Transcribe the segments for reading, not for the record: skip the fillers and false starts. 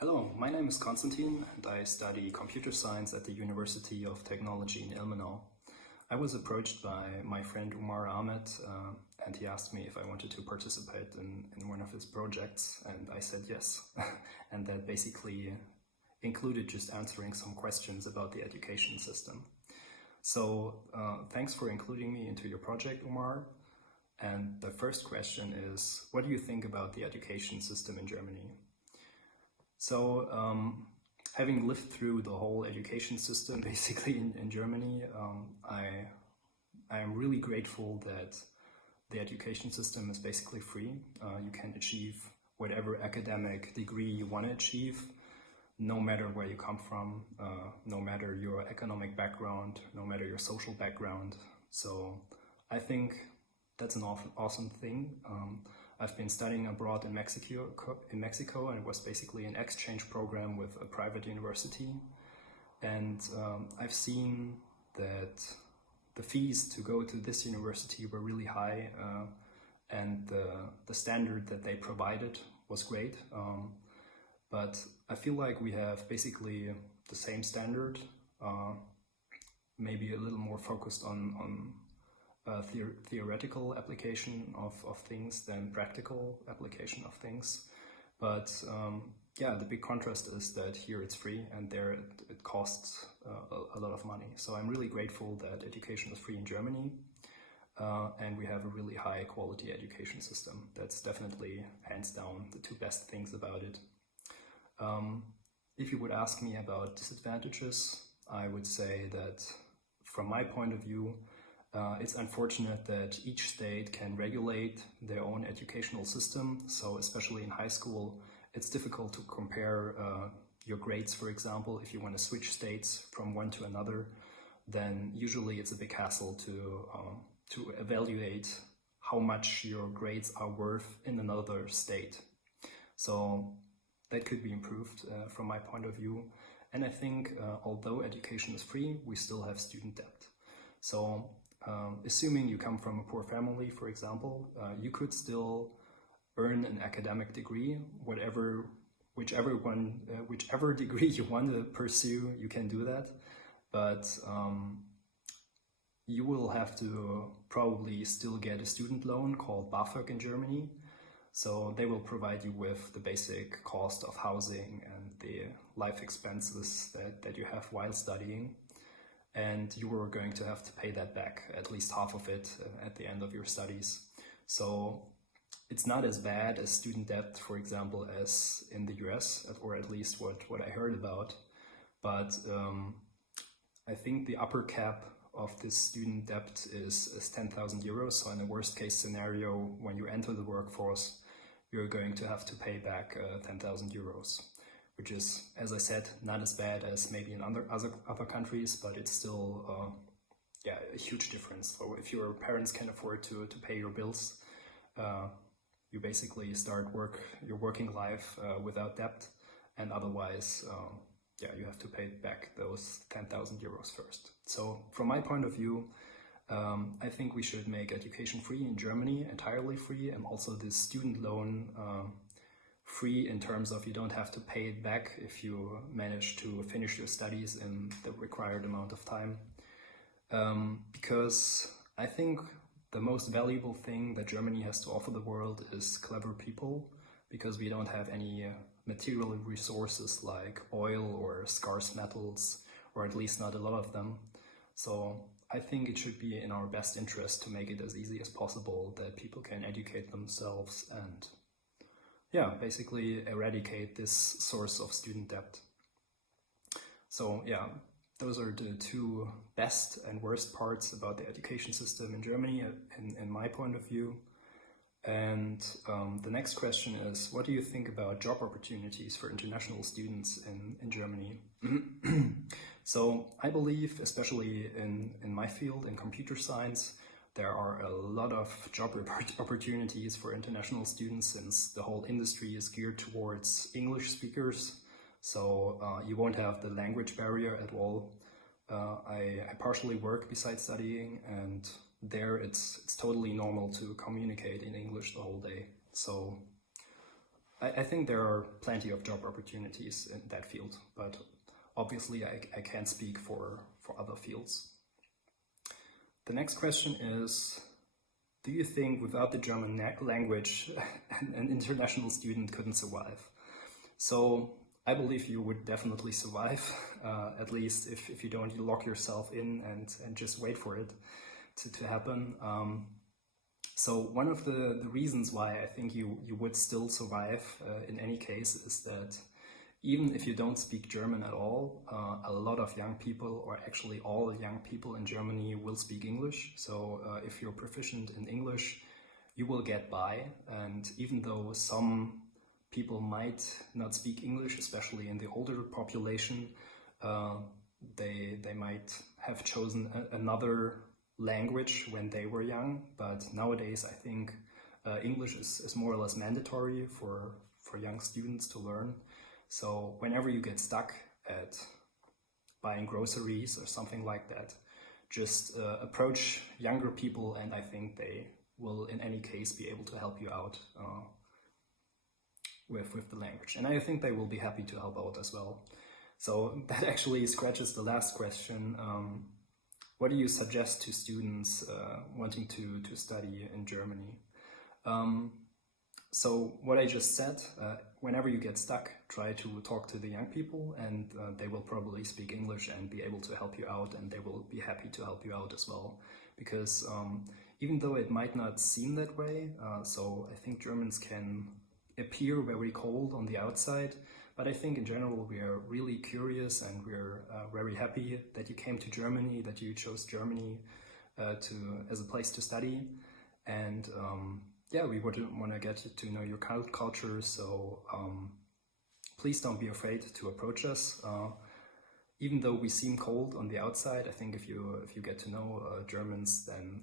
Hello, my name is Konstantin and I study computer science at the University of Technology in Ilmenau. I was approached by my friend Umar Ahmed and he asked me if I wanted to participate in one of his projects, and I said yes. And that basically included just answering some questions about the education system. So thanks for including me into your project, Umar. And the first question is, what do you think about the education system in Germany? So, having lived through the whole education system basically in Germany, I am really grateful that the education system is basically free. You can achieve whatever academic degree you want to achieve, no matter where you come from, no matter your economic background, no matter your social background. So I think that's an awesome thing. I've been studying abroad in Mexico, and it was basically an exchange program with a private university. And I've seen that the fees to go to this university were really high, and the standard that they provided was great. But I feel like we have basically the same standard, maybe a little more focused on theoretical application of things than practical application of things. But yeah, the big contrast is that here it's free and there it costs a lot of money. So I'm really grateful that education is free in Germany, and we have a really high quality education system. That's definitely hands down the two best things about it. If you would ask me about disadvantages, I would say that from my point of view, it's unfortunate that each state can regulate their own educational system. So especially in high school, it's difficult to compare your grades, for example. If you want to switch states from one to another, then usually it's a big hassle to evaluate how much your grades are worth in another state. So that could be improved from my point of view. And I think although education is free, we still have student debt. So assuming you come from a poor family, for example, you could still earn an academic degree, whichever degree you want to pursue, you can do that. But you will have to probably still get a student loan called BAföG in Germany. So they will provide you with the basic cost of housing and the life expenses that you have while studying. And you were going to have to pay that back, at least half of it, at the end of your studies. So it's not as bad as student debt, for example, as in the US, or at least what I heard about. But I think the upper cap of this student debt is 10,000 euros. So in the worst case scenario, when you enter the workforce, you're going to have to pay back 10,000 euros. Which is, as I said, not as bad as maybe in other countries, but it's still yeah, a huge difference. So if your parents can afford to pay your bills, you basically start your working life without debt, and otherwise, yeah, you have to pay back those 10,000 euros first. So from my point of view, I think we should make education free in Germany, entirely free, and also this student loan free in terms of you don't have to pay it back if you manage to finish your studies in the required amount of time. Because I think the most valuable thing that Germany has to offer the world is clever people, because we don't have any material resources like oil or scarce metals, or at least not a lot of them. So I think it should be in our best interest to make it as easy as possible that people can educate themselves and yeah, basically eradicate this source of student debt. So yeah, those are the two best and worst parts about the education system in Germany, in my point of view. And the next question is, what do you think about job opportunities for international students in Germany? So I believe, especially in my field, in computer science, there are a lot of job opportunities for international students, since the whole industry is geared towards English speakers. So you won't have the language barrier at all. I partially work besides studying, and there it's totally normal to communicate in English the whole day. So I think there are plenty of job opportunities in that field, but obviously I can't speak for other fields. The next question is, do you think without the German language an international student couldn't survive? So I believe you would definitely survive, at least if you don't lock yourself in and just wait for it to happen. So one of the reasons why I think you would still survive in any case is that even if you don't speak German at all, a lot of young people, or actually all young people in Germany, will speak English. So if you're proficient in English, you will get by. And even though some people might not speak English, especially in the older population, they might have chosen another language when they were young, but nowadays I think English is more or less mandatory for young students to learn. So whenever you get stuck at buying groceries or something like that, just approach younger people, and I think they will in any case be able to help you out with the language. And I think they will be happy to help out as well. So that actually scratches the last question. What do you suggest to students wanting to study in Germany? So what I just said, whenever you get stuck, try to talk to the young people, and they will probably speak English and be able to help you out, and they will be happy to help you out as well. Because even though it might not seem that way, so I think Germans can appear very cold on the outside, but I think in general we are really curious, and we're very happy that you came to Germany, that you chose Germany as a place to study. And yeah, we would want to get to know your culture, so please don't be afraid to approach us. Even though we seem cold on the outside, I think if you get to know Germans, then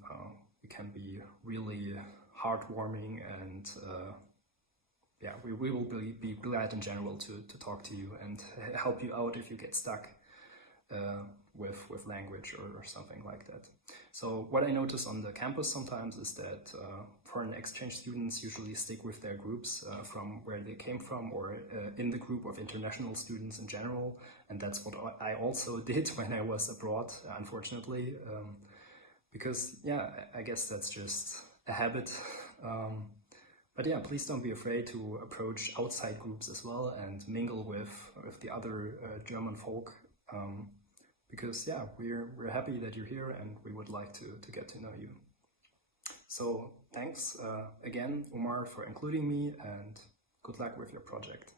we can be really heartwarming, and yeah, we will be glad in general to talk to you and help you out if you get stuck with language or something like that. So what I notice on the campus sometimes is that foreign exchange students usually stick with their groups from where they came from, or in the group of international students in general, and that's what I also did when I was abroad, unfortunately, because yeah, I guess that's just a habit. But yeah, please don't be afraid to approach outside groups as well and mingle with the other German folk, because yeah, we're happy that you're here, and we would like to get to know you. So thanks again, Umar, for including me, and good luck with your project.